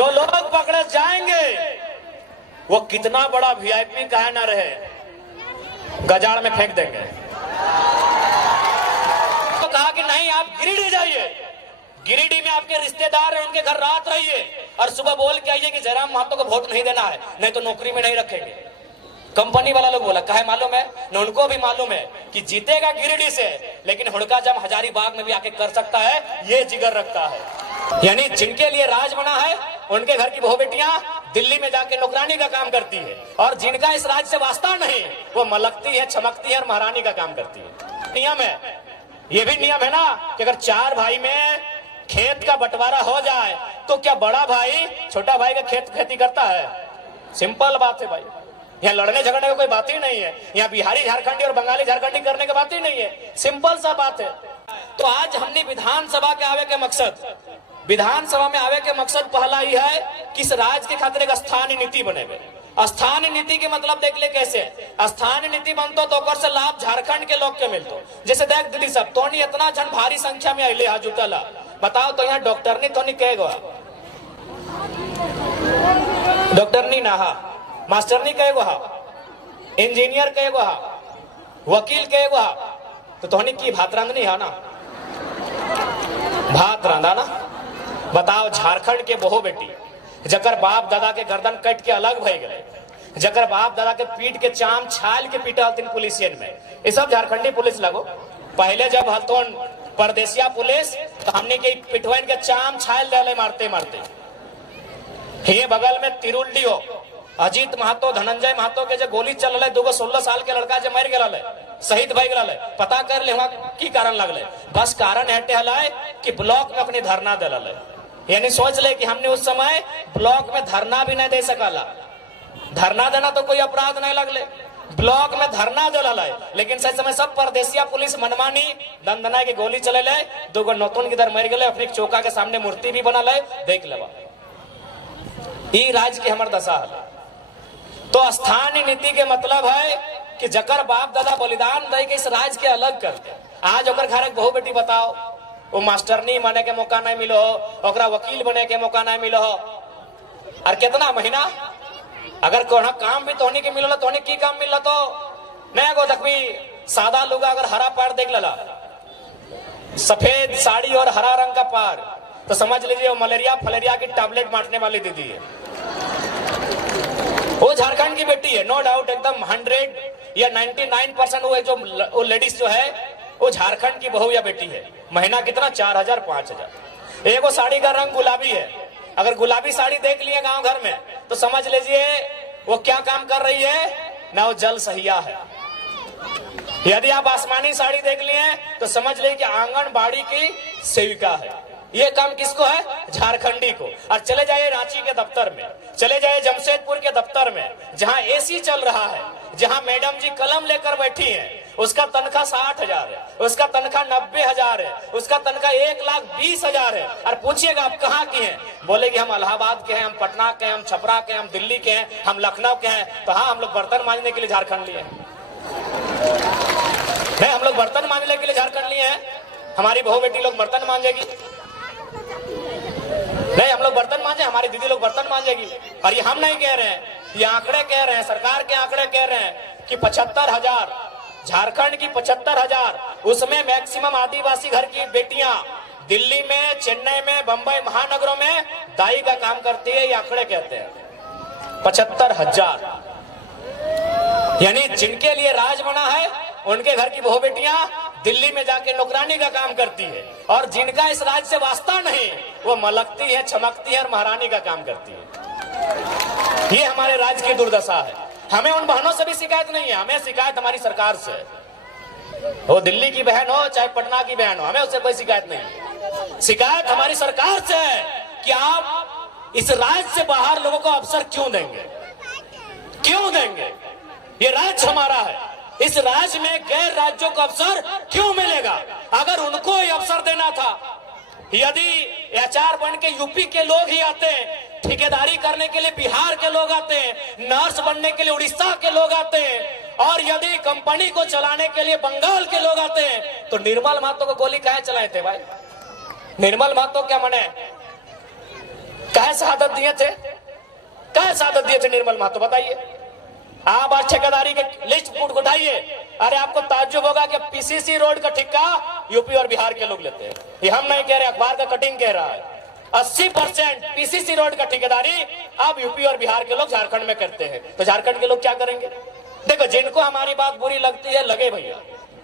जो लोग पकड़े जाएंगे वो कितना बड़ा वीआईपी कहे ना रहे, गजाड़ में फेंक देंगे। तो कहा कि नहीं, आप गिरिडीह जाइए, गिरिडीह में आपके रिश्तेदार हैं, उनके घर रात रहिए और सुबह बोल के आइए कि जयराम महतो को वोट नहीं देना है, नहीं तो नौकरी में नहीं रखेंगे। कंपनी वाला लोग बोला, कहे मालूम है न, उनको भी मालूम है कि जीतेगा गिरिडीह से, लेकिन हुड़का जम हजारीबाग में भी आके कर सकता है, ये जिगर रखता है। यानी जिनके लिए राज बना है उनके घर की बहू बेटियां दिल्ली में जाके नौकरानी का काम करती है, और जिनका इस राज से वास्ता नहीं वो मलकती है, चमकती है और महारानी का काम करती है। नियम है, ये भी नियम है ना कि अगर 4 भाई में खेत का बंटवारा हो जाए तो क्या बड़ा भाई छोटा भाई का खेती करता है? सिंपल बात है भाई, यहाँ लड़ने झगड़ने का कोई बात ही नहीं है, यहाँ बिहारी झारखंडी और बंगाली झारखंडी करने की बात ही नहीं है, सिंपल सा बात है। तो आज हमने विधानसभा के आवे के मकसद, विधानसभा में आवे के मकसद पहला ही है कि इस राज्य के खातिर एक स्थानीय नीति बने। स्थानीय नीति के मतलब देख ले कैसे स्थानीय नीति बनतो तो ओकर से लाभ झारखंड के लोग के मिलतो। जैसे देख दीदी सब तो इतना जन भारी संख्या में अले जुटला, बताओ तो यहाँ डॉक्टर नहीं तो नहीं कहेगा, डॉक्टर नहीं ना, मास्टर नहीं कहेगो, इंजीनियर कहेगो, वकील कहेगो, तो तोहनी की भात रांधनी है ना, भात रांधा ना। बताओ झारखंड के बहु बेटी जकर बाप दादा के गर्दन कट के अलग भय गए, जकर बाप दादा के पीठ के चाम छाल के पीटा हथिन पुलिसियन में, ये सब झारखंडी पुलिस लगो। पहले जब हलतोन परदेसिया पुलिस तो हमने के पिटवाइन के चाम छाल दे मारते मारते। ये बगल में तिरुल्डी हो अजीत महतो धनंजय महतो के जो गोली चल रहा है, 2 16 साल के लड़का जो मर गया शहीद भई गया, पता कर ले वहां की कारण लगले। बस कारण हटे हलाए कि ब्लॉक में अपनी धरना दिला, यानी सोच ले कि हमने उस समय ब्लॉक में धरना भी नहीं दे सकला। धरना देना तो कोई अपराध नहीं लगले, ब्लॉक में धरना दिला, लेकिन सही समय सब परदेसिया पुलिस मनमानी दंदना की गोली चले ले, 2 नौतुन की इधर मर गए, अपनी चौका के सामने मूर्ति भी बना ले, देख लेवा। ई राज्य की हमार दशा है। तो स्थानीय नीति के मतलब है कि जकर बाप दादा बलिदान दे के इस राज्य के अलग कर दे। आज ओकर घर एक बहु बेटी बताओ, वो मास्टरनी बने के मौका नहीं मिलो, ओकरा वकील बने के मौका नहीं मिलो, और कितना महीना अगर कोना काम भी तोहनी के मिलो, तोहनी की काम मिल तो नहीं गो देखी सादा लोग अगर हरा पार देख लला, सफेद साड़ी और हरा रंग का पार, तो समझ लीजिए वो मलेरिया फलेरिया की टैबलेट बांटने वाली दीदी है। वो झारखंड की बेटी है, नो डाउट, एकदम 100 या 99% वो लेडीज जो है वो झारखंड की बहू या बेटी है। महीना कितना 4000 5000। एक वो साड़ी का रंग गुलाबी है, अगर गुलाबी साड़ी देख लिए गांव घर में तो समझ लीजिए वो क्या काम कर रही है ना, वो जल सहिया है। यदि आप आसमानी साड़ी देख लिए तो समझ लीजिए कि आंगनबाड़ी की सेविका है। ये काम किसको है? झारखंडी को। और चले जाइए रांची के दफ्तर में, चले जाइए जमशेदपुर के दफ्तर में, जहां एसी चल रहा है, जहां मैडम जी कलम लेकर बैठी हैं, उसका तनख्वाह 60,000 है, उसका तनख्वाह 90,000 है, उसका तनख्वाह 1,20,000 है। और पूछिएगा आप कहाँ की हैं, बोलेगी हम इलाहाबाद के हैं, हम पटना के हैं, हम छपरा के हैं, हम दिल्ली के हैं, हम लखनऊ के हैं। तो हाँ, हम लोग बर्तन मांजने के लिए झारखंड लिए हैं, नहीं हम लोग बर्तन मांजने के लिए झारखंड लिए हैं। हमारी बहू बेटी लोग बर्तन मांजेगी, नहीं हम लोग बर्तन मांजे, हमारी दीदी लोग बर्तन मांजेगी। और ये हम नहीं कह रहे हैं, ये आंकड़े कह रहे हैं, सरकार के आंकड़े कह रहे हैं कि 75,000 झारखंड की 75,000, उसमें मैक्सिमम आदिवासी घर की बेटियां दिल्ली में, चेन्नई में, बंबई महानगरों में दाई का काम करती है। ये आंकड़े कहते हैं 75,000। यानी जिनके लिए राज बना है उनके घर की बहू बेटियां दिल्ली में जाके नौकरानी का काम करती है, और जिनका इस राज्य से वास्ता नहीं वो मलकती है, चमकती है और महारानी का काम करती है। ये हमारे राज्य की दुर्दशा है। हमें उन बहनों से भी शिकायत नहीं है, हमें शिकायत हमारी सरकार से। वो दिल्ली की बहन हो चाहे पटना की बहन हो, हमें उससे कोई शिकायत नहीं। शिकायत हमारी सरकार से है कि आप इस राज्य से बाहर लोगों को अवसर क्यों देंगे, क्यों देंगे? ये राज्य हमारा है, इस राज्य में गैर राज्यों को अवसर क्यों मिलेगा? अगर उनको ही अवसर देना था, यदि एचआर बन के यूपी के लोग ही आते, ठेकेदारी करने के लिए बिहार के लोग आते, नर्स बनने के लिए उड़ीसा के लोग आते, और यदि कंपनी को चलाने के लिए बंगाल के लोग आते, तो निर्मल महतो को गोली काहे चलाए थे भाई? निर्मल महतो क्या मने? कहे शहादत दिए थे, कहे शहादत दिए थे निर्मल महतो, बताइए। आप आज ठेकेदारी के लिस्ट उठाइए, अरे आपको ताज्जुब होगा कि पीसीसी रोड का ठेका यूपी और बिहार के लोग लेते हैं। ये हम नहीं कह रहे, अखबार का कटिंग कह रहा है। 80% पीसीसी रोड का ठेकेदारी अब यूपी और बिहार के लोग झारखंड में करते हैं। तो झारखंड के लोग क्या करेंगे? देखो, जिनको हमारी बात बुरी लगती है लगे भैया,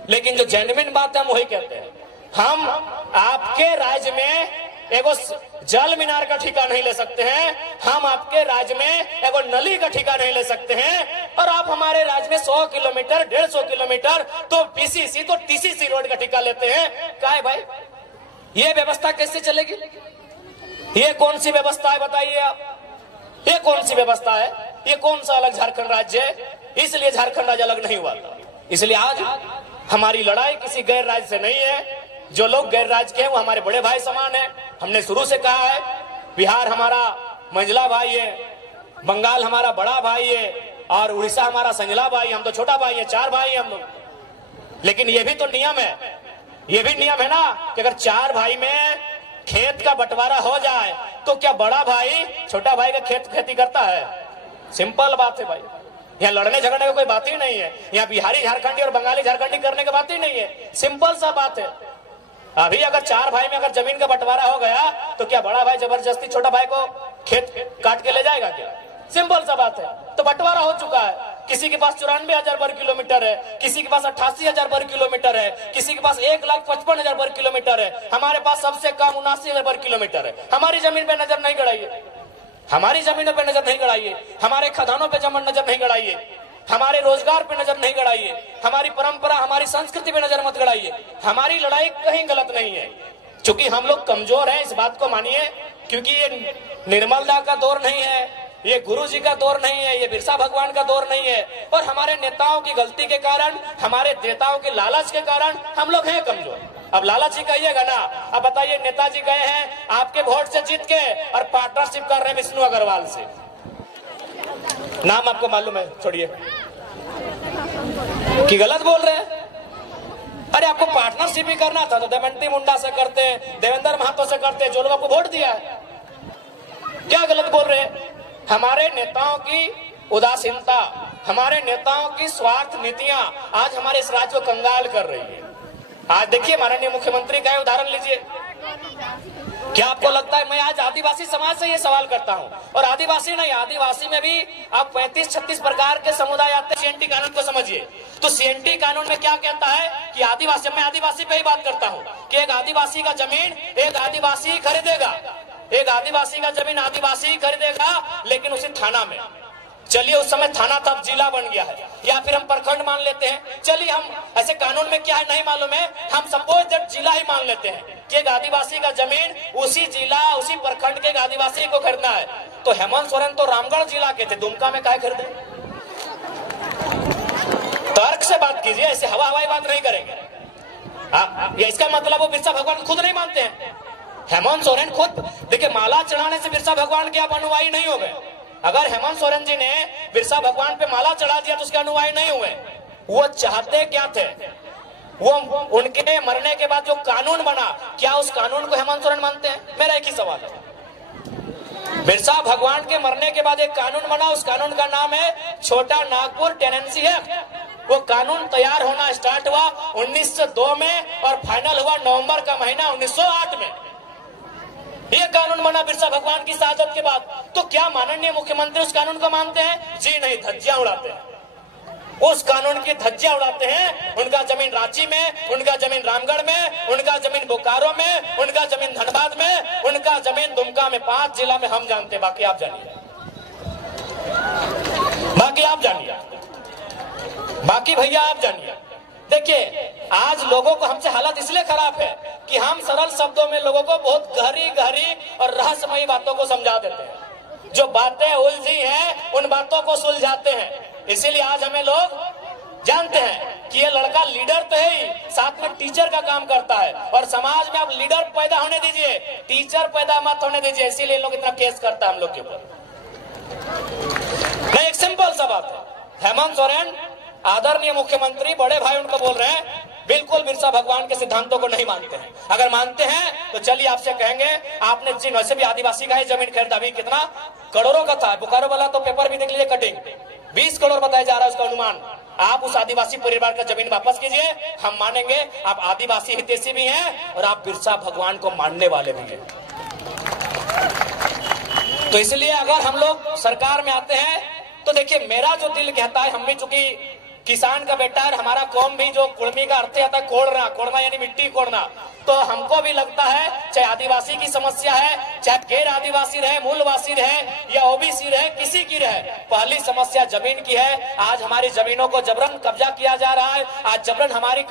लेकिन जो जेन्युइन बात है हम वही कहते हैं। हम आपके राज्य में एगो जल मीनार का ठेका नहीं ले सकते हैं, हम आपके राज्य में एगो नली का ठेका नहीं ले सकते हैं, और आप हमारे राज्य में 100 किलोमीटर 150 किलोमीटर तो पीसीसी तो टीसीसी रोड का ठेका लेते हैं। क्या है भाई, ये व्यवस्था कैसे चलेगी? ये कौन सी व्यवस्था है बताइए आप? ये कौन सी व्यवस्था है? ये कौन सा अलग झारखंड राज्य है? इसलिए झारखंड राज्य अलग नहीं हुआ था। इसलिए आज हमारी लड़ाई किसी गैर राज्य से नहीं है। जो लोग गैर राज्य के हैं वो हमारे बड़े भाई समान है। हमने शुरू से कहा है, बिहार हमारा मंझला भाई है, बंगाल हमारा बड़ा भाई है, और उड़ीसा हमारा संजला भाई। हम तो छोटा भाई है, 4 भाई है हम लोग। लेकिन ये भी तो नियम है, ये भी नियम है ना कि अगर 4 भाई में खेत का बंटवारा हो जाए तो क्या बड़ा भाई छोटा भाई का खेती करता है? सिंपल बात है भाई। यहाँ लड़ने झगड़ने का कोई बात ही नहीं है। यहाँ बिहारी झारखंडी और बंगाली झारखंडी करने की बात ही नहीं है। सिंपल सा बात है। अभी अगर 4 भाई में अगर जमीन का बंटवारा हो गया तो क्या बड़ा भाई जबरदस्ती छोटा भाई को खेत काट के ले जाएगा क्या? सिंपल सा बात है। तो बंटवारा हो चुका है। किसी के पास 94,000 वर्ग किलोमीटर है, किसी के पास 88,000 वर्ग किलोमीटर है, किसी के पास 1,55,000 वर्ग किलोमीटर है। हमारे पास सबसे कम 79,000 वर्ग किलोमीटर है। हमारी जमीन पे नजर नहीं गड़ाइए, हमारी जमीनों पे नजर नहीं गड़ाइए, हमारे खदानों पे नजर नहीं गड़ाइए, हमारे रोजगार पे नजर नहीं गड़ाइए, हमारी परंपरा हमारी संस्कृति पे नजर मत गड़ाइए। हमारी लड़ाई कहीं गलत नहीं है। क्योंकि हम लोग कमजोर हैं, इस बात को मानिए। क्योंकि ये निर्मलदा का दौर नहीं है, ये गुरु जी का दौर नहीं है, ये बिरसा भगवान का दौर नहीं है, और हमारे नेताओं की गलती के कारण, हमारे नेताओं के लालच के कारण हम लोग हैं कमजोर। अब लालच ही कहिएगा ना। अब बताइए, नेताजी गए हैं आपके वोट से जीत के और पार्टनरशिप कर रहे हैं विष्णु अग्रवाल से। नाम आपको मालूम है, छोड़िए कि गलत बोल रहे हैं। अरे आपको पार्टनरशिप ही करना था तो देवंती मुंडा से करते, देवेंद्र महतो से करते, जो लोग आपको वोट दिया है। क्या गलत बोल रहे हैं? हमारे नेताओं की उदासीनता, हमारे नेताओं की स्वार्थ नीतियां आज हमारे इस राज्य को कंगाल कर रही है। आज देखिए, माननीय मुख्यमंत्री का उदाहरण लीजिए। क्या आपको लगता है, मैं आज आदिवासी समाज से ये सवाल करता हूं, और आदिवासी नहीं, आदिवासी में भी आप 35-36 प्रकार के समुदाय आते हैं। सीएनटी कानून को समझिए। तो सीएनटी कानून में क्या कहता है कि आदिवासी, मैं आदिवासी पे ही बात करता हूं, कि एक आदिवासी का जमीन एक आदिवासी खरीदेगा, एक आदिवासी का जमीन आदिवासी खरीदेगा, लेकिन उसी थाना में। चलिए, उस समय थाना था, जिला बन गया है, या फिर हम प्रखंड मान लेते हैं। चलिए, हम ऐसे कानून में क्या है नहीं मालूम है, हम सपोज दैट जिला ही मान लेते हैं कि एक आदिवासी का जमीन उसी जिला उसी प्रखंड के एक आदिवासी को खरीदना है। तो हेमंत सोरेन तो रामगढ़ जिला के थे, दुमका में काहे खरीदे? तर्क से बात कीजिए, ऐसे हवा हवाई बात नहीं करेंगे। ये इसका मतलब वो बिरसा भगवान खुद नहीं मानते हैं। हेमंत सोरेन खुद देखिए, माला चढ़ाने से बिरसा भगवान के आप अनुयायी नहीं हो गए। अगर हेमंत सोरेन जी ने बिरसा भगवान पे माला चढ़ा दिया तो उसके अनुयायी नहीं हुए। वो चाहते क्या थे? वो उनके मरने के बाद जो कानून बना, क्या उस कानून को हेमंत सोरेन मानते हैं? मेरा एक ही सवाल है। बिरसा भगवान के मरने के बाद एक कानून बना, उस कानून का नाम है छोटा नागपुर टेनेंसी एक्ट। वो कानून तैयार होना स्टार्ट हुआ 1902 में और फाइनल हुआ नवंबर का महीना 1908 में। ये कानून बना बिरसा भगवान की शहादत के बाद। तो क्या माननीय मुख्यमंत्री उस कानून को मानते हैं? जी नहीं, धज्जियां उड़ाते हैं। उस कानून की धज्जियां उड़ाते हैं। उनका जमीन रांची में, उनका जमीन रामगढ़ में, उनका जमीन बोकारो में, उनका जमीन धनबाद में, उनका जमीन दुमका में। 5 जिला में हम जानते हैं, बाकी आप जानिए, बाकी आप जानिए, बाकी भैया आप जानिए। देखिए, आज लोगों को हमसे हालत इसलिए खराब है कि हम सरल शब्दों में लोगों को बहुत गहरी गहरी और रहस्यमयी बातों को समझा देते हैं। जो बातें उलझी हैं उन बातों को सुलझाते हैं। इसीलिए आज हमें लोग जानते हैं कि ये लड़का लीडर तो है ही, साथ में टीचर का काम करता है। और समाज में आप लीडर पैदा होने दीजिए, टीचर पैदा मत होने दीजिए। इसीलिए लोग इतना केस करता है हम लोग के ऊपर। नहीं, एक सिंपल सा बात है। हेमंत सोरेन आदरणीय मुख्यमंत्री, बड़े भाई उनको बोल रहे हैं बिल्कुल बिरसा भगवान के सिद्धांतों को नहीं मानते हैं। अगर मानते हैं तो चलिए आपसे कहेंगे, आपने जिन वैसे भी आदिवासी का ही जमीन खरीदा, अभी कितना करोड़ों का था, बोकारो वाला तो पेपर भी देख लीजिए, कटिंग 20 करोड़ बताया जा रहा है उसका अनुमान। आप उस आदिवासी परिवार का जमीन वापस कीजिए, हम मानेंगे आप आदिवासी हितैषी भी हैं और आप बिरसा भगवान को मानने वाले भी हैं। तो इसलिए अगर हम लोग सरकार में आते हैं तो देखिए, मेरा जो दिल कहता है, हम भी चूंकि किसान का बेटा है, हमारा कौम भी जो कुर्मी का अर्थ आता है कोड़ना, कोड़ना यानी मिट्टी कोड़ना, तो हमको भी लगता है चाहे आदिवासी की समस्या है, चाहे गैर आदिवासी रहे, मूलवासी रहे या ओबीसी रहे, किसी की रहे, पहली समस्या जमीन की है। आज हमारी जमीनों को जबरन कब्जा किया जा रहा है, आज जबरन हमारी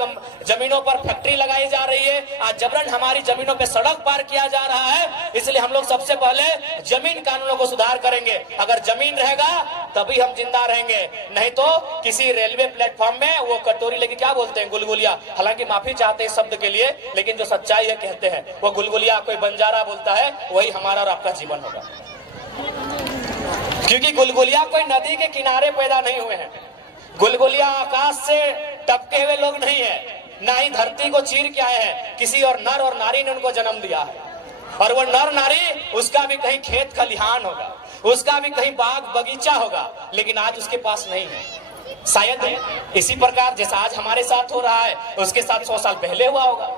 जमीनों पर फैक्ट्री लगाई जा रही है, आज जबरन हमारी जमीनों पर सड़क पार किया जा रहा है। इसलिए हम लोग सबसे पहले जमीन कानूनों को सुधार करेंगे। अगर जमीन रहेगा तभी हम जिंदा रहेंगे, नहीं तो किसी रेलवे प्लेटफॉर्म में वो कटोरी लेके क्या बोलते हैं, गुलगुलिया, हालांकि माफी चाहते हैं शब्द के लिए, लेकिन सच्चाई है कहते हैं वो गुलगुलिया कोई बंजारा बोलता है, वही हमारा और आपका जीवन होगा। क्योंकि गुलगुलिया कोई नदी के किनारे पैदा नहीं हुए हैं, गुलगुलिया आकाश से टपके हुए लोग नहीं है, ना ही धरती को चीर के आए हैं, किसी और नर और नारी ने उनको जन्म दिया है। और वो नर नारी, उसका भी कहीं खेत खलिहान होगा, उसका भी कहीं बाग बगीचा होगा, लेकिन आज उसके पास नहीं है। शायद इसी प्रकार जैसा आज हमारे साथ हो रहा है, उसके साथ 100 साल पहले हुआ होगा।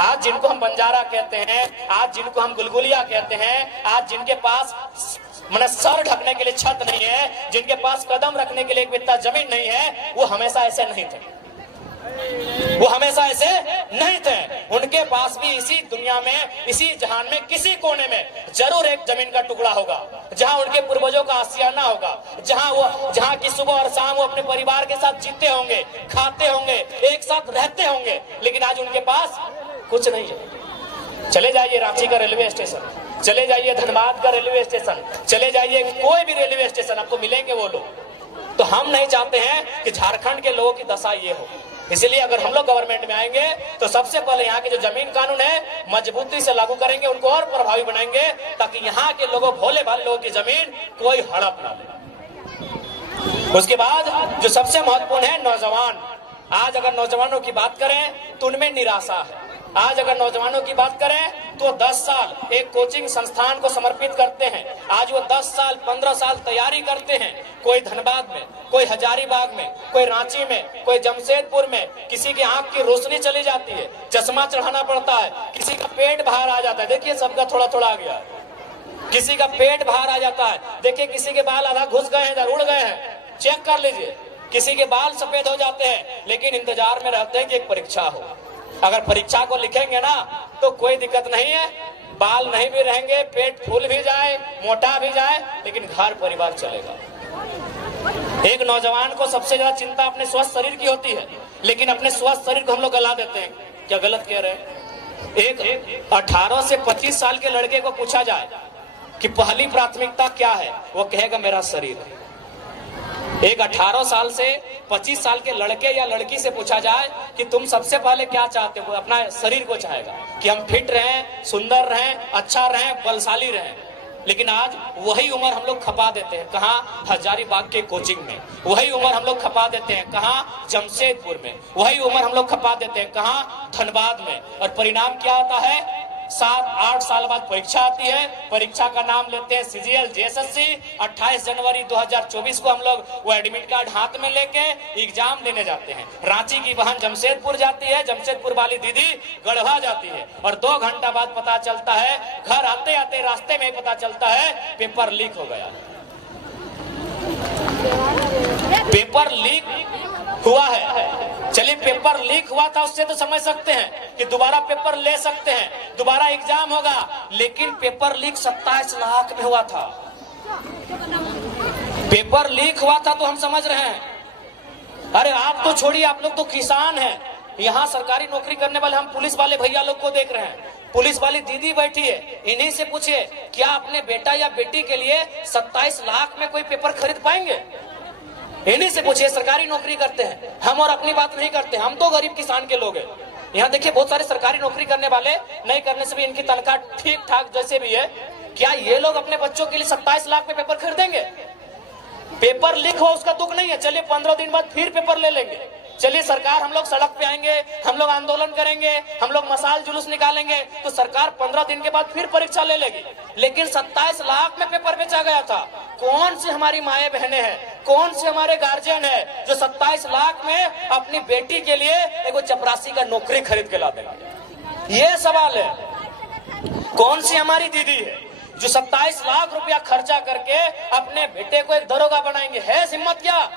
आज जिनको हम बंजारा कहते हैं, आज जिनको हम गुलगुलिया कहते हैं, आज जिनके पास मतलब सर ढकने के लिए छत नहीं है, जिनके पास कदम रखने के लिए एक बित्ता जमीन नहीं है, वो हमेशा ऐसे नहीं थे, वो हमेशा ऐसे नहीं थे। उनके पास भी इसी दुनिया में, इसी जहान में, किसी कोने में जरूर एक जमीन का टुकड़ा होगा, जहां उनके पूर्वजों का आशियाना होगा, जहां की सुबह और शाम वो अपने परिवार के साथ जीते होंगे, खाते होंगे, एक साथ रहते होंगे। लेकिन आज उनके पास कुछ नहीं है। चले जाइए रांची का रेलवे स्टेशन, चले जाइए धनबाद का रेलवे स्टेशन, चले जाइए कोई भी रेलवे स्टेशन, आपको मिलेंगे वो लोग। तो हम नहीं चाहते हैं कि झारखंड के लोगों की दशा ये हो। इसलिए अगर हम लोग गवर्नमेंट में आएंगे तो सबसे पहले यहाँ के जो जमीन कानून है मजबूती से लागू करेंगे, उनको और प्रभावी बनाएंगे, ताकि यहाँ के लोगों, भोले भाले लोगों की जमीन कोई हड़प ना ले। उसके बाद जो सबसे महत्वपूर्ण है, नौजवान। आज अगर नौजवानों की बात करें तो उनमें निराशा है। आज अगर नौजवानों की बात करें तो 10 साल एक कोचिंग संस्थान को समर्पित करते हैं। आज वो 10 साल 15 साल तैयारी करते हैं, कोई धनबाद में, कोई हजारीबाग में, कोई रांची में, कोई जमशेदपुर में। किसी की आंख की रोशनी चली जाती है, चश्मा चढ़ाना पड़ता है, किसी का पेट बाहर आ जाता है, देखिए सबका थोड़ा थोड़ा आ गया, किसी का पेट बाहर आ जाता है, देखिए किसी के बाल आधा घुस गए हैं, उड़ गए हैं, चेक कर लीजिए, किसी के बाल सफेद हो जाते हैं, लेकिन इंतजार में रहते हैं कि एक परीक्षा हो। अगर परीक्षा को लिखेंगे ना तो कोई दिक्कत नहीं है, बाल नहीं भी रहेंगे, पेट फूल भी जाए, मोटा भी जाए, लेकिन घर परिवार चलेगा। एक नौजवान को सबसे ज्यादा चिंता अपने स्वस्थ शरीर की होती है, लेकिन अपने स्वस्थ शरीर को हम लोग गला देते हैं। क्या गलत कह रहे हैं? एक 18 से 25 साल के लड़के को पूछा जाए कि पहली प्राथमिकता क्या है, वो कहेगा मेरा शरीर। एक 18 साल से 25 साल के लड़के या लड़की से पूछा जाए कि तुम सबसे पहले क्या चाहते हो, अपना शरीर को चाहेगा कि हम फिट रहें, सुंदर रहें, अच्छा रहें, बलशाली रहें। लेकिन आज वही उम्र हम लोग खपा देते हैं, कहाँ? हजारीबाग के कोचिंग में। वही उम्र हम लोग खपा देते हैं, कहाँ? जमशेदपुर में। वही उम्र हम लोग खपा देते हैं, कहाँ? धनबाद में। और परिणाम क्या होता है? 7-8 साल बाद परीक्षा आती है, परीक्षा का नाम लेते हैं सीजीएल जेएसएससी। 28 जनवरी 2024 को हम लोग वो एडमिट कार्ड हाथ में लेके एग्जाम लेने जाते हैं। रांची की बहन जमशेदपुर जाती है, जमशेदपुर वाली दीदी गढ़वा जाती है, और 2 घंटा बाद पता चलता है, घर आते आते रास्ते में पता चलता है पेपर लीक हो गया। पेपर लीक हुआ है। चलिए पेपर लीक हुआ था, उससे तो समझ सकते हैं कि दोबारा पेपर ले सकते हैं, दोबारा एग्जाम होगा, लेकिन पेपर लीक 27 लाख में हुआ था। पेपर लीक हुआ था तो हम समझ रहे हैं। अरे आप तो छोड़िए, आप लोग तो किसान हैं, यहाँ सरकारी नौकरी करने वाले हम पुलिस वाले भैया लोग को देख रहे हैं, पुलिस वाली दीदी बैठी है, इन्हीं से पूछिए क्या अपने बेटा या बेटी के लिए 27 लाख में कोई पेपर खरीद पाएंगे? इन्हीं से पूछिए, सरकारी नौकरी करते हैं हम, और अपनी बात नहीं करते, हम तो गरीब किसान के लोग हैं। यहाँ देखिए बहुत सारे सरकारी नौकरी करने वाले, नहीं करने से भी इनकी तनख्वाह ठीक ठाक जैसे भी है, क्या ये लोग अपने बच्चों के लिए 27 लाख में पेपर खरीदेंगे? पेपर लीक हुआ उसका दुख नहीं है, चलिए 15 दिन बाद फिर पेपर ले लेंगे, चलिए सरकार, हम लोग सड़क पे आएंगे, हम लोग आंदोलन करेंगे, हम लोग मसाल जुलूस निकालेंगे, तो सरकार 15 दिन के बाद फिर परीक्षा ले लेगी। लेकिन 27 लाख में पेपर बेचा गया था। कौन सी हमारी माए बहनें हैं, कौन से हमारे गार्जियन है जो 27 लाख में अपनी बेटी के लिए एक चपरासी का नौकरी खरीद के ला देंगे? ये सवाल है। कौन सी हमारी दीदी है जो 27 लाख रुपया खर्चा करके अपने बेटे को एक दरोगा बनाएंगे? है हिम्मत क्या?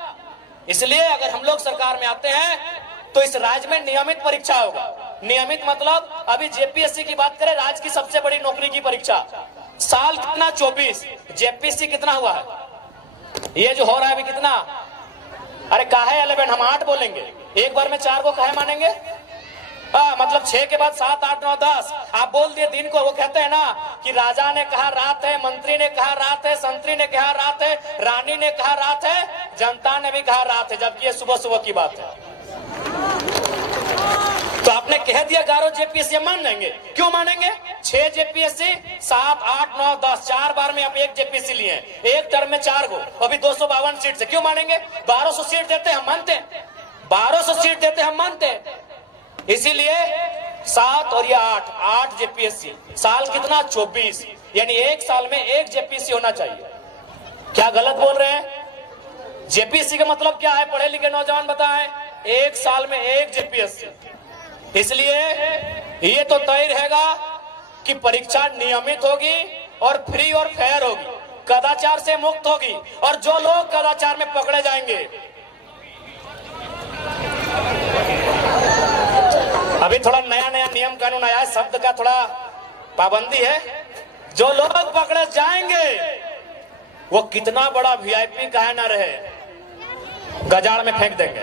इसलिए अगर हम लोग सरकार में आते हैं तो इस राज्य में नियमित परीक्षा होगा। नियमित मतलब अभी जेपीएससी की बात करें, राज्य की सबसे बड़ी नौकरी की परीक्षा, साल कितना 24, जेपीएससी कितना हुआ है? ये जो हो रहा है अभी कितना? अरे काहे 11, हम 8 बोलेंगे, एक बार में 4 को काहे मानेंगे? मतलब 6 के बाद 7, 8, 9, 10 आप बोल दिए दिन को। वो कहते हैं ना कि राजा ने कहा रात है, मंत्री ने कहा रात है, संतरी ने कहा रात है, रानी ने कहा रात है, जनता ने भी कहा रात है, जबकि ये सुबह सुबह की बात है। तो आपने कह दिया 11 जेपीएससी, मान जाएंगे? क्यों मानेंगे? 6 जेपीएससी, 7, 8, 9, 10, 4 बार में आप एक जेपीएससी लिए, एक टर्म में 4 को, अभी 252 सीट से क्यों मानेंगे? 1200 सीट देते हम मानते, 1200 सीट देते हम मानते। इसीलिए 7 और ये 8 जेपीएससी, साल कितना 24, यानी एक साल में एक जेपीएससी होना चाहिए। क्या गलत बोल रहे हैं? जेपीएससी का मतलब क्या है? पढ़े लिखे नौजवान बताएं। एक साल में एक जेपीएससी। इसलिए ये तो तय रहेगा कि परीक्षा नियमित होगी और फ्री और फेयर होगी, कदाचार से मुक्त होगी। और जो लोग कदाचार में पकड़े जाएंगे, अभी थोड़ा नया नया नियम कानून आया है, शब्द का थोड़ा पाबंदी है, जो लोग पकड़े जाएंगे वो कितना बड़ा वीआईपी काहे ना रहे, गजाड़ में फेंक देंगे।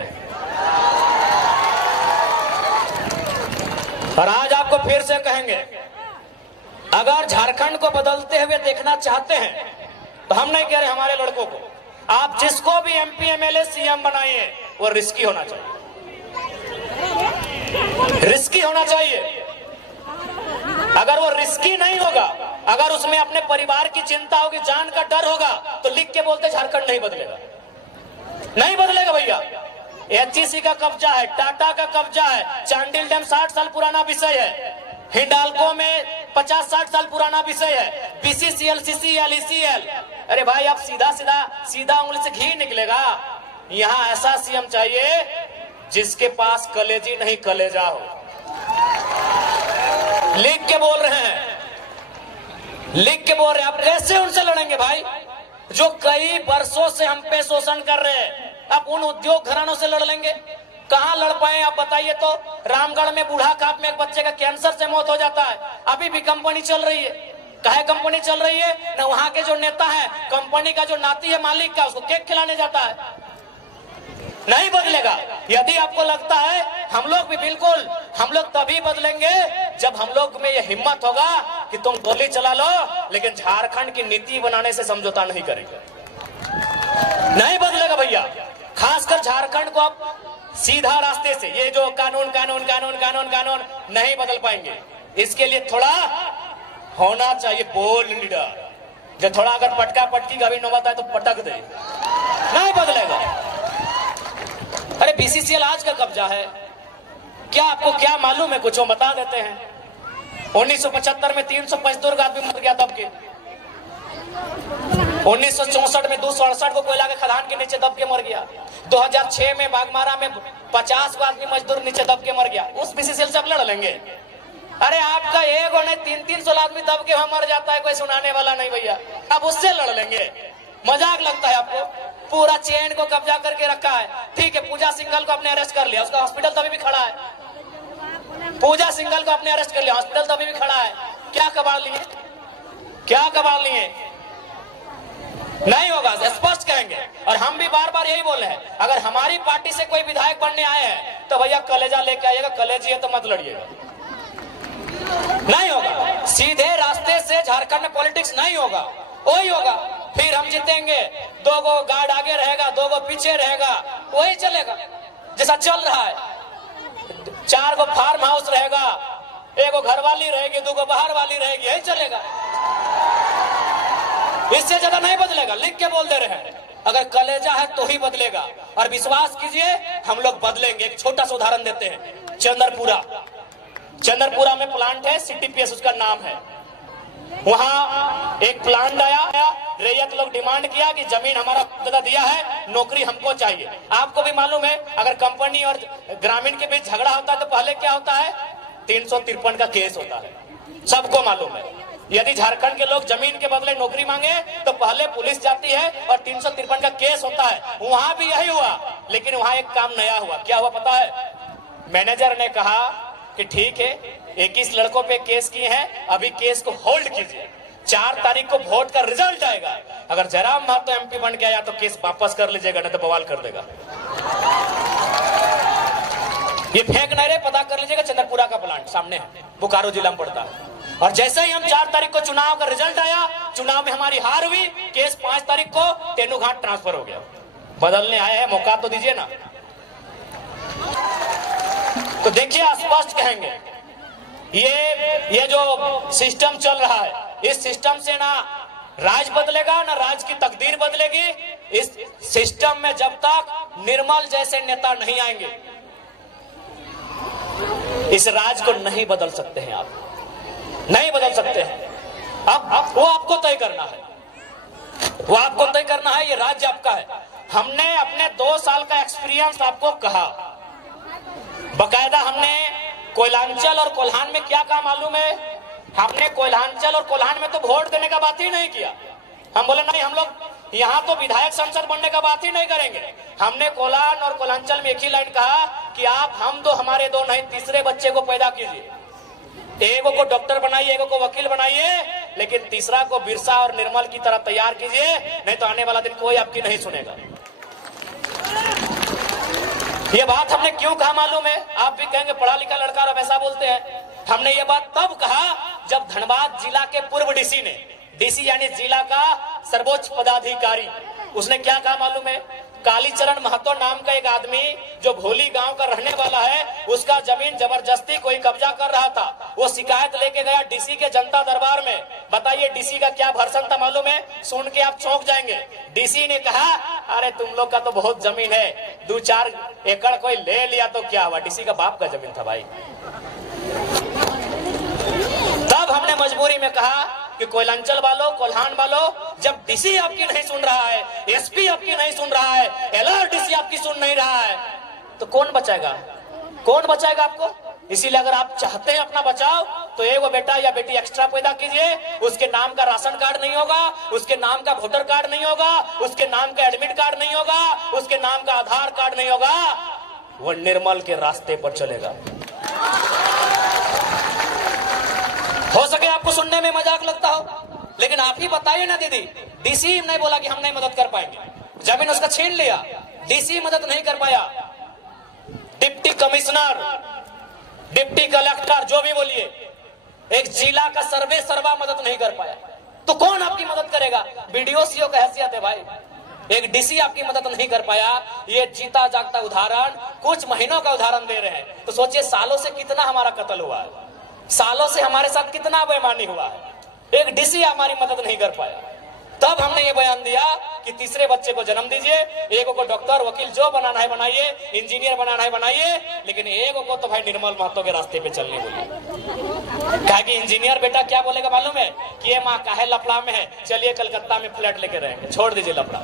और आज आपको फिर से कहेंगे, अगर झारखंड को बदलते हुए देखना चाहते हैं तो हम नहीं कह रहे हमारे लड़कों को, आप जिसको भी एमपी एमएलए सीएम बनाइए वो रिस्की होना चाहिए, रिस्की होना चाहिए। अगर वो रिस्की नहीं होगा, अगर उसमें अपने परिवार की चिंता होगी, जान का डर होगा, तो लिख के बोलते झारखंड नहीं बदलेगा, नहीं बदलेगा भैया। एचईसी का कब्जा है, टाटा का कब्जा है, चांडिल डैम 60 साल पुराना विषय है, हिंडाल्को में 50-60 साल पुराना विषय है, बीसीसीएल, सीसीएल, ईसीएल। अरे भाई आप सीधा उंगली से घी निकलेगा। यहाँ ऐसा सीएम चाहिए जिसके पास कलेजी नहीं कलेजा हो। लिख के बोल रहे हैं, लिख के बोल रहे हैं। आप कैसे उनसे लड़ेंगे भाई जो कई वर्षों से हम पे शोषण कर रहे हैं? आप उन उद्योग घरानों से लड़ लेंगे? कहां लड़ पाए आप बताइए तो। रामगढ़ में बूढ़ा काप में एक बच्चे का कैंसर से मौत हो जाता है, अभी भी कंपनी चल रही है। काहे कंपनी चल रही है? ना वहां के जो नेता है, कंपनी का जो नाती है मालिक का, उसको केक खिलाने जाता है। नहीं बदलेगा। यदि आपको लगता है हम लोग भी बिल्कुल, हम लोग तभी बदलेंगे जब हम लोग में यह हिम्मत होगा कि तुम गोली चला लो लेकिन झारखंड की नीति बनाने से समझौता नहीं करेंगे। नहीं बदलेगा भैया। खासकर झारखंड को आप सीधा रास्ते से, ये जो कानून कानून कानून कानून कानून नहीं बदल पाएंगे। इसके लिए थोड़ा होना चाहिए बोल्ड लीडर, जो थोड़ा अगर पटका पटकी का भी नौबत है तो पटक दे। नहीं बदलेगा। अरे बीसीसीएल आज का कब्जा है, क्या आपको क्या मालूम है? कुछ बता देते हैं। 1975 में 300 मजदूर का आदमी मर गया दब के। 1964 में 268 को कोयला के खदान के नीचे दब के मर गया। 2006 में बागमारा में 50 को आदमी मजदूर नीचे दब के मर गया। उस बीसीसीएल से आप लड़ लेंगे? अरे आपका एक और नहीं 300 आदमी दब के वहां मर जाता है, कोई सुनाने वाला नहीं भैया। आप उससे लड़ लेंगे? मजाक लगता है आपको? पूरा चेन को कब्जा करके रखा है। ठीक है, पूजा सिंघल को आपने अरेस्ट कर लिया, उसका हॉस्पिटल तभी भी खड़ा है। पूजा सिंघल को आपने अरेस्ट कर लिया, हॉस्पिटल तभी भी खड़ा है। क्या कबाड़ लिए? क्या कबाड़ लिए? नहीं होगा, स्पष्ट कहेंगे। और हम भी बार बार यही बोले हैं, अगर हमारी पार्टी से कोई विधायक बनने आए हैं तो भैया कलेजा लेके आइएगा। कलेजी है तो मत लड़िएगा। नहीं होगा। सीधे रास्ते से झारखंड में पॉलिटिक्स नहीं होगा, वही होगा। फिर हम जीतेंगे, 2 गो गार्ड आगे रहेगा, 2 गो पीछे रहेगा, वही चलेगा जैसा चल रहा है। 4 गो फार्म हाउस रहेगा, 1 गो घरवाली रहेगी, 2 गो बाहर वाली रहेगी, यही चलेगा। इससे ज्यादा नहीं बदलेगा। लिख के बोल दे रहे हैं। अगर कलेजा है तो ही बदलेगा, और विश्वास कीजिए हम लोग बदलेंगे। एक छोटा सा उदाहरण देते हैं। चंद्रपुरा में प्लांट है, CTPS उसका नाम है। वहां एक प्लांट आया, रैयत लोग डिमांड किया कि जमीन हमारा दादा दिया है, नौकरी हमको चाहिए। आपको भी मालूम है, अगर कंपनी और ग्रामीण के बीच झगड़ा होता है तो पहले क्या होता है? 353 का केस होता है, सबको मालूम है। यदि झारखंड के लोग जमीन के बदले नौकरी मांगे तो पहले पुलिस जाती है और 353 का केस होता है। वहां भी यही हुआ, लेकिन वहां एक काम नया हुआ। क्या हुआ पता है? मैनेजर ने कहा कि ठीक है, 21 लड़कों पे केस किए हैं, अभी केस को होल्ड कीजिए, 4 तारीख को वोट का रिजल्ट आएगा। अगर जयराम महतो MP बन गया तो केस वापस कर लीजिएगा, नहीं तो बवाल कर देगा। ये फेंक नहीं रहे, पता कर लीजिएगा। चंद्रपुरा का प्लांट सामने है, बोकारो जिला में पड़ता है। और जैसे ही हम 4 तारीख को चुनाव का रिजल्ट आया, चुनाव में हमारी हार हुई, केस 5 तारीख को तेनुघाट ट्रांसफर हो गया। बदलने आए हैं, मौका तो दीजिए ना। तो देखिए, स्पष्ट कहेंगे, ये जो सिस्टम चल रहा है, इस सिस्टम से ना राज बदलेगा ना राज की तकदीर बदलेगी। इस सिस्टम में जब तक निर्मल जैसे नेता नहीं आएंगे, इस राज को नहीं बदल सकते हैं। आप नहीं बदल सकते हैं। अब वो आपको तय करना है, वो आपको तय करना है। ये राज्य आपका है। हमने अपने 2 साल का एक्सपीरियंस आपको कहा, बकायदा हमने कोयलांचल और कोल्हान में क्या कहा मालूम है? हमने कोयलांचल और कोल्हान में तो वोट देने का बात ही नहीं किया। हम बोले नहीं, हम लोग यहाँ तो विधायक संसद बनने का बात ही नहीं करेंगे। हमने कोल्हान और कोल्हांचल में एक ही लाइन कहा कि आप हम दो हमारे दो नहीं, तीसरे बच्चे को पैदा कीजिए। एगो को डॉक्टर बनाइए, एगो को वकील बनाइए, लेकिन तीसरा को बिरसा और निर्मल की तरह तैयार कीजिए, नहीं तो आने वाला दिन कोई आपकी नहीं सुनेगा। ये बात हमने क्यों कहा मालूम है? आप भी कहेंगे पढ़ा लिखा लड़का और ऐसा बोलते हैं। हमने ये बात तब कहा जब धनबाद जिला के पूर्व डीसी ने, डीसी यानी जिला का सर्वोच्च पदाधिकारी, उसने क्या कहा मालूम है? कालीचरण महतो नाम का एक आदमी जो भोली गांव का रहने वाला है, उसका जमीन जबरदस्ती कोई कब्जा कर रहा था। वो शिकायत लेके गया डीसी के जनता दरबार में। बताइए डीसी का क्या भर्सन था मालूम है? सुन के आप चौंक जाएंगे। डीसी ने कहा, अरे तुम लोग का तो बहुत जमीन है, 2-4 एकड़ कोई ले लिया तो क्या हुआ? डीसी का बाप का जमीन था भाई। तब हमने मजबूरी में कहा कि कोयलांचल वालों, कोल्हान वालों, जब डीसी आपकी नहीं सुन रहा है, एसपी आपकी नहीं सुन रहा है, LRDC आपकी सुन नहीं रहा है, तो कौन बचाएगा? कौन बचाएगा आपको? इसीलिए अगर आप चाहते हैं अपना बचाव, तो एगो बेटा या बेटी एक्स्ट्रा पैदा कीजिए। उसके नाम का राशन कार्ड नहीं होगा, उसके नाम का वोटर कार्ड नहीं होगा, उसके नाम का एडमिट कार्ड नहीं होगा, उसके नाम का आधार कार्ड नहीं होगा, वो निर्मल के रास्ते पर चलेगा। हो सके आपको सुनने में मजाक लगता हो, लेकिन आप ही बताइए ना दीदी, डीसी नहीं बोला कि हम नहीं मदद कर पाएंगे, जमीन उसका छीन लिया, डीसी मदद नहीं कर पाया, डिप्टी कमिश्नर, डिप्टी कलेक्टर, जो भी बोलिए, एक जिला का सर्वे सर्वा मदद नहीं कर पाया, तो कौन आपकी मदद करेगा? BDO CO का हैसियत है भाई। एक डीसी आपकी मदद नहीं कर पाया। ये जीता जागता उदाहरण, कुछ महीनों का उदाहरण दे रहे हैं, तो सोचिए सालों से कितना हमारा कत्ल हुआ है, सालों से हमारे साथ कितना बेईमानी हुआ है। एक डीसी हमारी मदद नहीं कर पाया। तब हमने ये बयान दिया कि तीसरे बच्चे को जन्म दीजिए, एगो को डॉक्टर, वकील जो बनाना है बनाइए, इंजीनियर बनाना है बनाइए, लेकिन एगो को तो भाई निर्मल महतो के रास्ते पे चलने बोलिए। कहा कि इंजीनियर बेटा क्या बोलेगा मालूम है? कि ये माँ काहे लफड़ा में है, चलिए कलकत्ता में फ्लैट लेके रहेंगे, छोड़ दीजिए लफड़ा।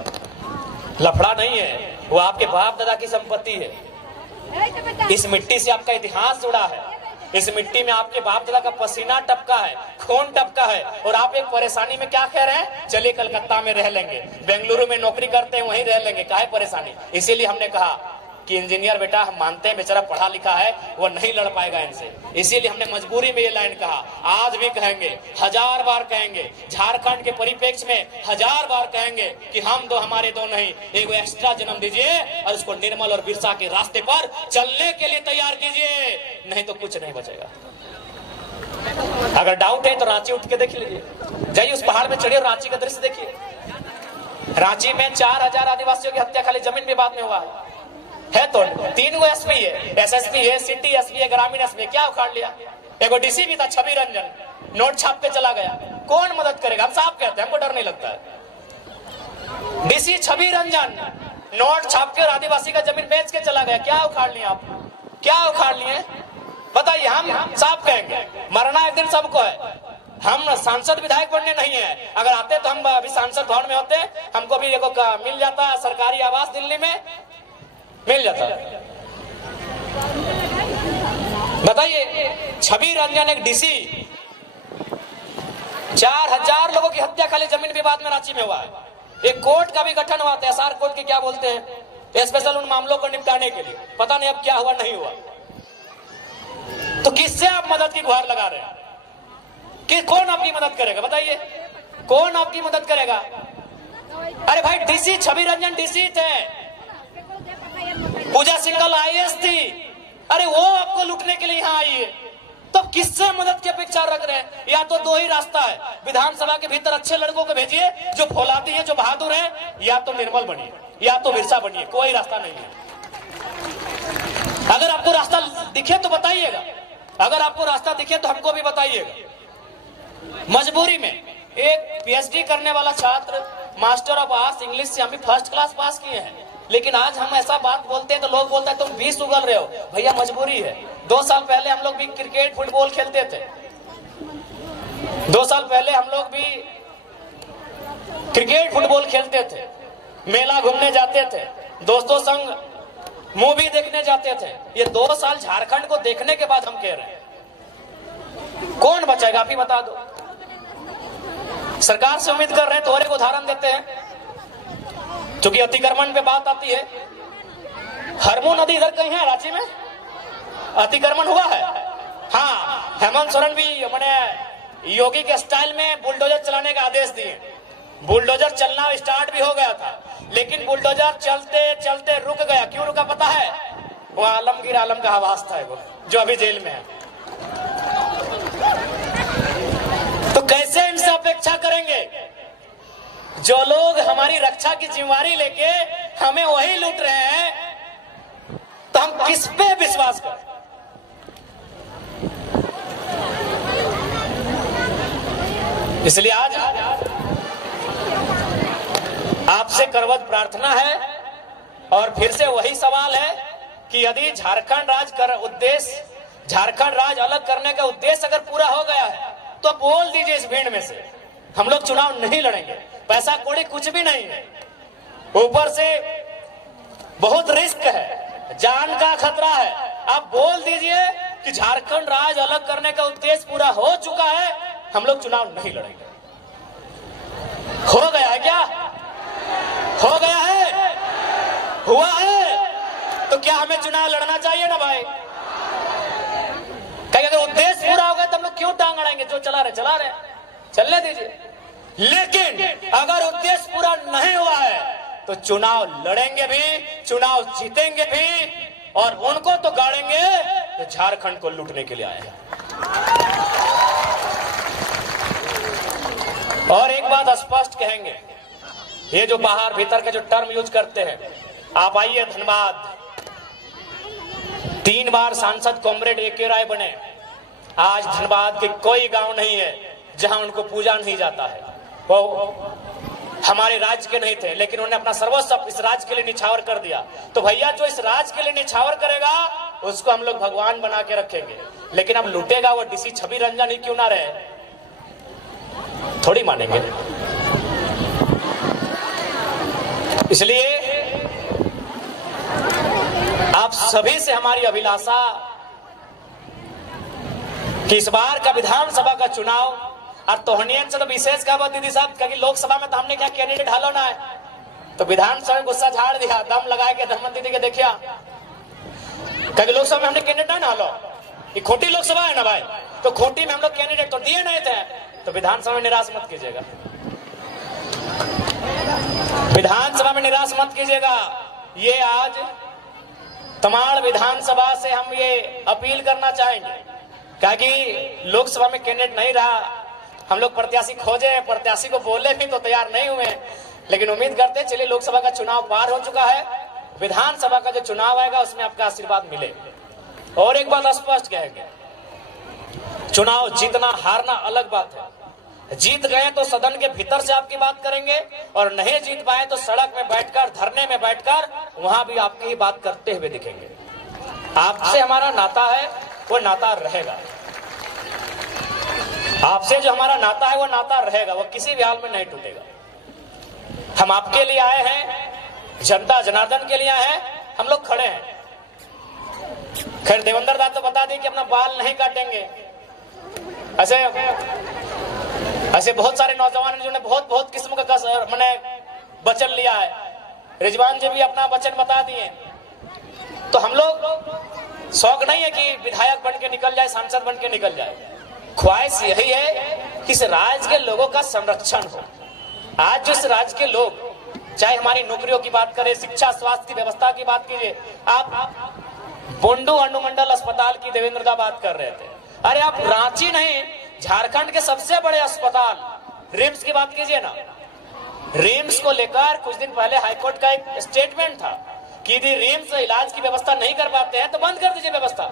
लफड़ा नहीं है, वो आपके बाप दादा की संपत्ति है। इस मिट्टी से आपका इतिहास जुड़ा है, इस मिट्टी में आपके बाप दादा का पसीना टपका है, खून टपका है, और आप एक परेशानी में क्या कह रहे हैं? चलिए कलकत्ता में रह लेंगे, बेंगलुरु में नौकरी करते हैं वहीं रह लेंगे, काहे परेशानी? इसीलिए हमने कहा कि इंजीनियर बेटा हम मानते हैं बेचारा पढ़ा लिखा है, वो नहीं लड़ पाएगा इनसे, इसीलिए हमने मजबूरी में ये लाइन कहा। आज भी कहेंगे, 1000 बार कहेंगे, झारखंड के परिप्रेक्ष्य में 1000 बार कहेंगे कि हम दो हमारे दो नहीं, एगो एक्स्ट्रा जन्म दीजिए और उसको निर्मल और बिरसा के रास्ते पर चलने के लिए तैयार कीजिए, नहीं तो कुछ नहीं बचेगा। अगर डाउट है तो रांची उठ के देख लीजिए, जाइए उस पहाड़ में चढ़िए और रांची का दृश्य देखिए। रांची में 4000 आदिवासियों की हत्या खाली जमीन विवाद में हुआ है तो 3 गो SP है, SSP है, सिटी SP है, ग्रामीण SP है, क्या उखाड़ लिया? एगो डीसी भी था छवि रंजन, नोट छाप के चला गया। कौन मदद करेगा? हम साफ कहते हैं, हमको डर नहीं लगता है। डीसी छवि रंजन नोट छाप के और आदिवासी का जमीन बेच के चला गया। क्या उखाड़ लिए आप, क्या उखाड़ लिए बताइए। हम साफ कहेंगे मरना एक दिन सबको है। हम सांसद विधायक बनने नहीं है, अगर आते तो हम अभी सांसद भवन में होते, हमको भी देखो मिल जाता सरकारी आवास दिल्ली में मिल जाता। बताइए छवि रंजन एक डीसी 4000 लोगों की हत्या खाली जमीन विवाद में रांची में हुआ है। एक कोर्ट का भी गठन हुआ था, एसआर कोर्ट के क्या बोलते हैं, स्पेशल उन मामलों को निपटाने के लिए। पता नहीं अब क्या हुआ नहीं हुआ। तो किससे आप मदद की गुहार लगा रहे हैं कि कौन आपकी मदद करेगा बताइए, कौन आपकी मदद करेगा। अरे भाई डीसी छवि रंजन डीसी थे, पूजा सिंघल आईएएस थी, अरे वो आपको लूटने के लिए यहाँ आई है, तो किससे मदद की अपेक्षा रख रहे हैं। या तो दो ही रास्ता है, विधानसभा के भीतर अच्छे लड़कों को भेजिए जो फौलादी है, जो बहादुर है, या तो निर्मल बनिए या तो बिरसा बनिए, कोई रास्ता नहीं है। अगर आपको रास्ता दिखे तो बताइएगा, अगर आपको रास्ता दिखे तो हमको भी बताइएगा। मजबूरी में एक पीएचडी करने वाला छात्र मास्टर ऑफ आर्ट्स इंग्लिश से हम भी फर्स्ट क्लास पास किए हैं, लेकिन आज हम ऐसा बात बोलते हैं तो लोग बोलते हैं तुम 20 उगल रहे हो। भैया मजबूरी है। 2 साल पहले हम लोग भी क्रिकेट फुटबॉल खेलते थे, 2 साल पहले हम लोग भी क्रिकेट फुटबॉल खेलते थे, मेला घूमने जाते थे, दोस्तों संग मूवी देखने जाते थे। ये 2 साल झारखंड को देखने के बाद हम कह रहे हैं कौन बचाएगा, आप ही बता दो। सरकार से उम्मीद कर रहे हैं तो और एक उदाहरण देते हैं, क्योंकि अतिक्रमण पे बात आती है। हरमू नदी इधर कहीं है रांची में, अतिक्रमण हुआ है। हाँ, हेमंत सोरेन भी मैंने योगी के स्टाइल में बुलडोजर चलाने का आदेश दिए। बुलडोजर चलना स्टार्ट भी हो गया था, लेकिन बुलडोजर चलते चलते रुक गया। क्यों रुका पता है? वो आलमगीर आलम का आवाज था वो, जो अभी जेल में है। तो कैसे इनसे अपेक्षा करेंगे जो लोग हमारी रक्षा की जिम्मेवारी लेके हमें वही लूट रहे हैं, तो हम किस पे विश्वास करें। इसलिए आज आपसे करवत प्रार्थना है, और फिर से वही सवाल है कि यदि झारखंड राज्य अलग करने का उद्देश्य अगर पूरा हो गया है तो बोल दीजिए इस भीड़ में से हम लोग चुनाव नहीं लड़ेंगे। पैसा कौड़ी कुछ भी नहीं है, ऊपर से बहुत रिस्क है, जान का खतरा है। आप बोल दीजिए कि झारखंड राज्य अलग करने का उद्देश्य पूरा हो चुका है, हम लोग चुनाव नहीं लड़ेंगे। हो गया है क्या? हो गया है? हुआ है? तो क्या हमें चुनाव लड़ना चाहिए ना भाई? कहीं अगर उद्देश्य पूरा हो गया तो हम लोग क्यों टांग अड़ाएंगे? जो चला रहे चलने दीजिए। लेकिन अगर उद्देश्य पूरा नहीं हुआ है तो चुनाव लड़ेंगे भी, चुनाव जीतेंगे भी, और उनको तो गाड़ेंगे तो झारखंड को लूटने के लिए आए हैं। और एक बात स्पष्ट कहेंगे, ये जो बाहर भीतर के जो टर्म यूज करते हैं, आप आइए धनबाद, 3 बार सांसद कॉमरेड ए.के. राय बने। आज धनबाद के कोई गांव नहीं है जहां उनको पूजा नहीं जाता है। वो हमारे राज्य के नहीं थे, लेकिन उन्होंने अपना सर्वस्व इस राज्य के लिए निछावर कर दिया। तो भैया जो इस राज्य के लिए निछावर करेगा उसको हम लोग भगवान बना के रखेंगे, लेकिन अब लूटेगा वो डीसी छवि रंजन ही क्यों ना रहे, थोड़ी मानेंगे। इसलिए आप सभी से हमारी अभिलाषा कि इस बार का विधानसभा का चुनाव, और तोहनियन से तो विशेष कहा दीदी साहब, क्योंकि लोकसभा में तो हमने क्या कैंडिडेट हालो ना है, तो विधानसभा में गुस्सा झाड़ दिया, दम लगा के धर्मन दीदी के देखिया, क्योंकि लोकसभा में हमने कैंडिडेट ना हालो, ये खोटी लोकसभा है ना भाई, तो खोटी में हम लोग कैंडिडेट तो दिए नहीं थे, तो विधानसभा में निराश मत कीजिएगा, विधानसभा में निराश मत कीजिएगा। ये आज तमाड़ विधानसभा से हम ये अपील करना चाहेंगे, क्योंकि लोकसभा में कैंडिडेट नहीं रहा, हम लोग प्रत्याशी खोजे, प्रत्याशी को बोले भी तो तैयार नहीं हुए, लेकिन उम्मीद करते हैं चलिए लोकसभा का चुनाव पार हो चुका है, विधानसभा का जो चुनाव आएगा उसमें आपका आशीर्वाद मिले। और एक बात स्पष्ट कहेंगे, चुनाव जीतना हारना अलग बात है, जीत गए तो सदन के भीतर से आपकी बात करेंगे, और नहीं जीत पाए तो सड़क में बैठकर, धरने में बैठकर वहां भी आपकी ही बात करते हुए दिखेंगे। आपसे हमारा नाता है वो नाता रहेगा, आपसे जो हमारा नाता है वो नाता रहेगा, वो किसी भी हाल में नहीं टूटेगा। हम आपके लिए आए हैं, जनता जनार्दन के लिए आए हैं, हम लोग खड़े हैं। खैर देवेंद्र दा तो बता दें कि अपना बाल नहीं काटेंगे। ऐसे बहुत सारे नौजवान जिन्होंने बहुत किस्म का मैंने वचन लिया है। रिजवान जी भी अपना वचन बता दिए। तो हम लोग शौक नहीं है कि विधायक बन के निकल जाए, सांसद बन के निकल जाए। ख्वाहिश यही है कि इस राज्य के लोगों का संरक्षण हो। आज जो इस राज्य के लोग, चाहे हमारी नौकरियों की बात करें, शिक्षा स्वास्थ्य की व्यवस्था की बात कीजिए, आप बोंडू अनुमंडल अस्पताल की देवेंद्र दा बात कर रहे थे। अरे आप रांची नहीं, झारखंड के सबसे बड़े अस्पताल रिम्स की बात कीजिए ना। रिम्स को लेकर कुछ दिन पहले हाईकोर्ट का एक स्टेटमेंट था कि यदि रिम्स इलाज की व्यवस्था नहीं कर पाते हैं तो बंद कर दीजिए व्यवस्था।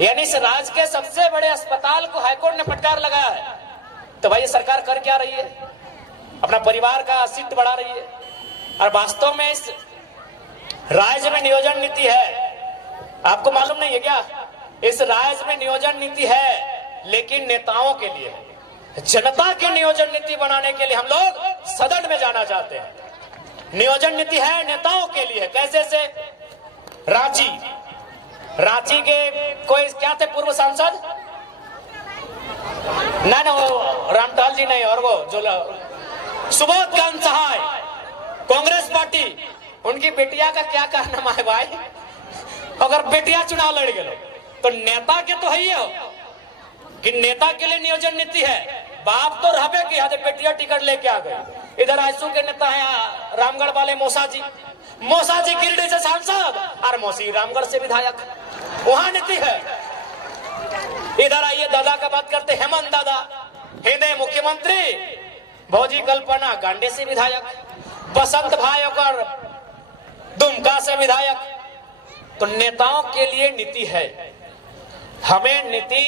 यानी इस राज्य के सबसे बड़े अस्पताल को हाईकोर्ट ने फटकार लगाया है। तो भाई ये सरकार कर क्या रही है? अपना परिवार का सीट बढ़ा रही है। और वास्तव में इस राज्य में नियोजन नीति है, आपको मालूम नहीं है क्या? इस राज्य में नियोजन नीति है लेकिन नेताओं के लिए है। जनता की नियोजन नीति बनाने के लिए हम लोग सदन में जाना चाहते हैं। नियोजन नीति है नेताओं के लिए। कैसे से? रांची के कोई क्या थे पूर्व सांसद, ना वो रामटाल जी नहीं, और वो जो सुबोध कांत सहाय, कांग्रेस पार्टी, उनकी बेटिया का क्या कारनामा है भाई? अगर बेटिया चुनाव लड़ गए तो नेता के तो है ही हो कि नेता के लिए नियोजन नीति है। बाप तो रहबे कि यहाँ बेटिया टिकट लेके आ गई। इधर आजसू के नेता है रामगढ़ वाले मौसा जी गिरिडीह से सांसद और मौसी रामगढ़ से विधायक, वहां नीति है। इधर आइए दादा का बात करते, हेमंत दादा हिंदे मुख्यमंत्री, भौजी कल्पना गांडे से विधायक, बसंत भाई और दुमका से विधायक। तो नेताओं के लिए नीति है, हमें नीति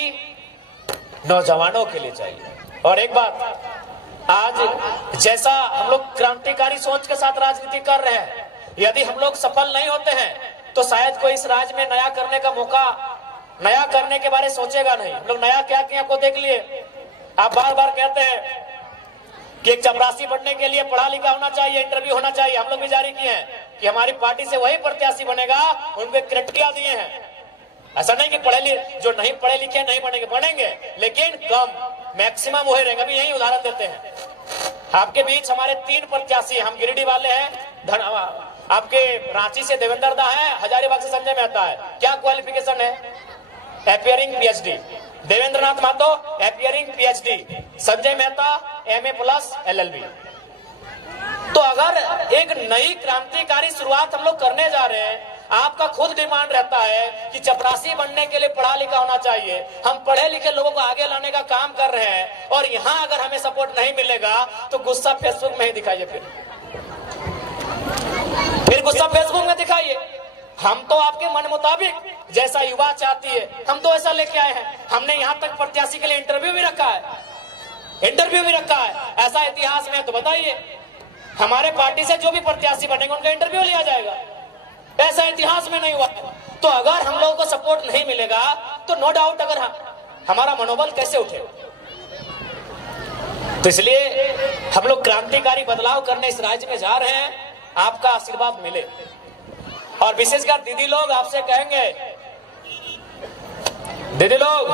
नौजवानों के लिए चाहिए। और एक बात, आज जैसा हम लोग क्रांतिकारी सोच के साथ राजनीति कर रहे हैं, यदि हम लोग सफल नहीं होते हैं तो शायद कोई इस राज्य में नया करने का मौका, नया करने के बारे सोचेगा नहीं। हम लोग नया क्या किया को देख लिए। आप बार बार कहते हैं कि एक चपरासी बनने के लिए पढ़ा लिखा होना चाहिए, इंटरव्यू होना चाहिए। हम लोग भी जारी किए हैं कि हमारी पार्टी से वही प्रत्याशी बनेगा, उनको क्राइटेरिया दिए हैं। ऐसा नहीं कि जो नहीं पढ़े लिखे नहीं बनेंगे लेकिन कम, मैक्सिमम वही रहेंगे। अभी यही उदाहरण देते हैं। आपके बीच हमारे 3 प्रत्याशी, हम गिरिडीह वाले हैं, आपके रांची से देवेंद्र दा है, हजारीबाग से संजय मेहता है। क्या क्वालिफिकेशन है? Appearing PhD. Devendra Nath Mahato appearing PhD, Sanjay Mehta MA+ LLB। तो अगर एक नई क्रांतिकारी शुरुआत हम लोग करने जा रहे हैं, आपका खुद डिमांड रहता है कि चपरासी बनने के लिए पढ़ा लिखा होना चाहिए, हम पढ़े लिखे लोगों को आगे लाने का काम कर रहे हैं, और यहाँ अगर हमें सपोर्ट नहीं मिलेगा तो गुस्सा फेसबुक में ही दिखाइए। फिर गुस्सा फेसबुक में दिखाइए। हम तो आपके मन मुताबिक जैसा युवा चाहती है हम तो ऐसा लेके आए हैं। हमने यहाँ तक प्रत्याशी के लिए इंटरव्यू भी रखा है। ऐसा इतिहास में तो बताइए, हमारे पार्टी से जो भी प्रत्याशी बनेंगे उनका इंटरव्यू लिया जाएगा। ऐसा इतिहास में नहीं हुआ। तो अगर हम लोगों को सपोर्ट नहीं मिलेगा तो नो डाउट अगर हमारा मनोबल कैसे उठेगा। तो इसलिए हम लोग क्रांतिकारी बदलाव करने इस राज्य में जा रहे हैं, आपका आशीर्वाद मिले। और विशेषकर दीदी लोग आपसे कहेंगे, दीदी लोग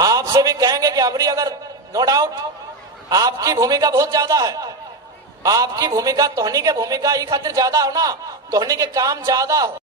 आपसे भी कहेंगे कि अबरी अगर नो डाउट आपकी भूमिका बहुत ज्यादा है, आपकी भूमिका तोहनी के भूमिका ये खातिर ज्यादा हो ना, तोहनी के काम ज्यादा हो।